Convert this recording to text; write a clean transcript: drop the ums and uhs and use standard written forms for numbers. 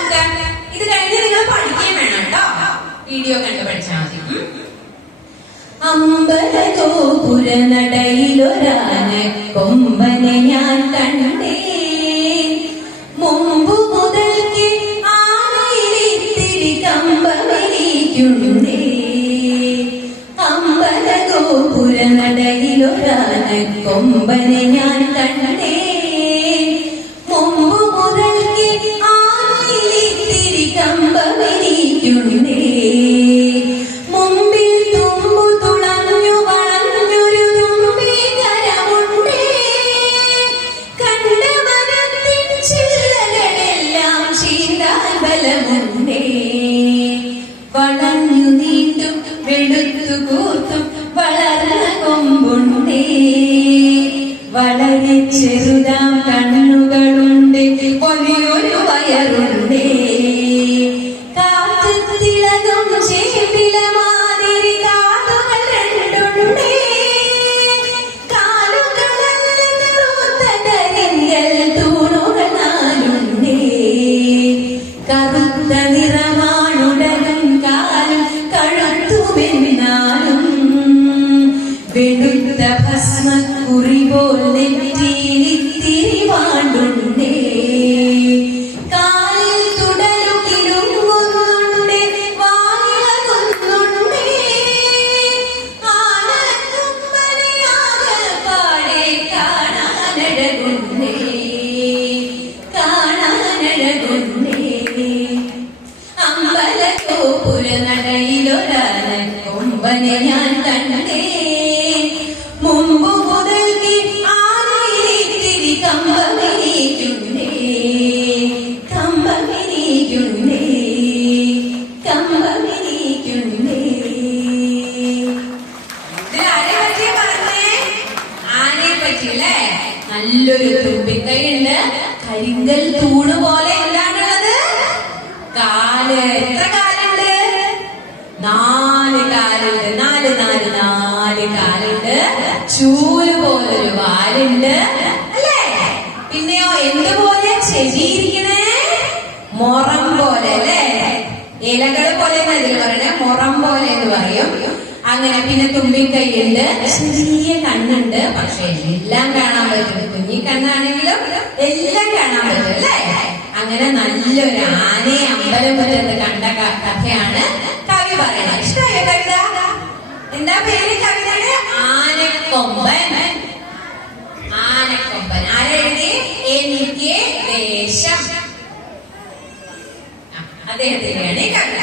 നോക്കാൻ. ഇത് കഴിഞ്ഞ് നിങ്ങൾ പഠിക്കുകയും വേണം കേട്ടോ. വീഡിയോ കണ്ട് പഠിച്ചാൽ മതി. അമ്പലഗോപുര നടയിലൊരാന കൊമ്പനെ ഞാൻ കണ്ടേ, മുമ്പു മുതൽക്ക് ആനയിലിത്തിരി കമ്പമെനിക്കുണ്ടേ. അമ്പലഗോപുര നടയിലൊരാന കൊമ്പനെ ഞാൻ കണ്ടേ, മുമ്പു മുതൽക്ക് ആനയിലിത്തിരി കമ്പമെനിക്കുണ്ടേ. വളഞ്ഞു നീണ്ടും വെളുത്തു കൂർത്തും വളർന്ന കൊമ്പുണ്ടേ, വളരെ ചെറുതാം കണ്ണുകളുണ്ട്, വലിയൊരു വയറുണ്ടേ. കാറ്റത്തിളകും ചേമ്പില മാതിരി കാതുകൾ രണ്ടുണ്ടേ, കാലുകളെല്ലാം കറുത്ത കരിങ്കൽ തൂണുകൾ നാലുണ്ടേ. കറുത്ത നിറമാണുടലും കാലും കഴുത്തുമെന്നാലും, വെളുത്ത ഭസ്മക്കുറി പോൽ നെറ്റിയിലിത്തിരി വാണ്ടുണ്ടേ. കാലിൽ തുടലുകിലുങ്ങുന്നുണ്ട്, വായിളകുന്നുണ്ടേ. ആനക്കൊമ്പനെ ആകപ്പാടെ കാണാനഴകുണ്ടേ, കാണാനഴകുണ്ടേ. അമ്പലഗോപുര നടയിലൊരാന കൊമ്പനെ ഞാൻ കണ്ടേ, മുമ്പു മുതൽക്ക് ആനയിലിത്തിരി കമ്പമെനിക്കുണ്ടേ, കമ്പമെനിക്കുണ്ടേ, കമ്പമെനിക്കുണ്ടേ. ഇതിലാരെ പറ്റിയ പറഞ്ഞേ? ആനയെ പറ്റിയല്ലേ? നല്ലൊരു തുമ്പിക്കൈയുണ്ട്, കരിങ്കൽ തൂണ് പോലെ എന്താണുള്ളത്? കാല്. എത്ര കാലുണ്ട്? 4 കാലുണ്ട്. 4 കാലുണ്ട്. ചൂല് പോലൊരു വാലുണ്ട് അല്ലേ? പിന്നെയോ എന്തുപോലെ? ചെവിയിരിക്കണേ മുറം പോലെ അല്ലേ? ഇലകൾ പോലെ ഇതിൽ പറയണേ, മുറം പോലെ എന്ന് പറയും. അങ്ങനെ പിന്നെ തുമ്പിക്കൈയുണ്ട്, ചെറിയ കണ്ണുണ്ട്, പക്ഷെ എല്ലാം കാണാൻ പറ്റും. കുഞ്ഞി കണ്ണാണെങ്കിലും എല്ലാം കാണാൻ പറ്റും അല്ലേ? അങ്ങനെ നല്ലൊരു ആനയെ അമ്പലമുറ്റത്ത് കണ്ട കഥയാണ് കവി പറയുന്നത്. ഇഷ്ടമായോ കവിത? എന്താ പേര് കവിതയുടെ? ആനക്കൊമ്പൻ. ആനക്കൊമ്പൻ ആരെഴുതി? എനിക്ക് ദേശം. അദ്ദേഹത്തിന്റെയാണ് ഈ കവിത.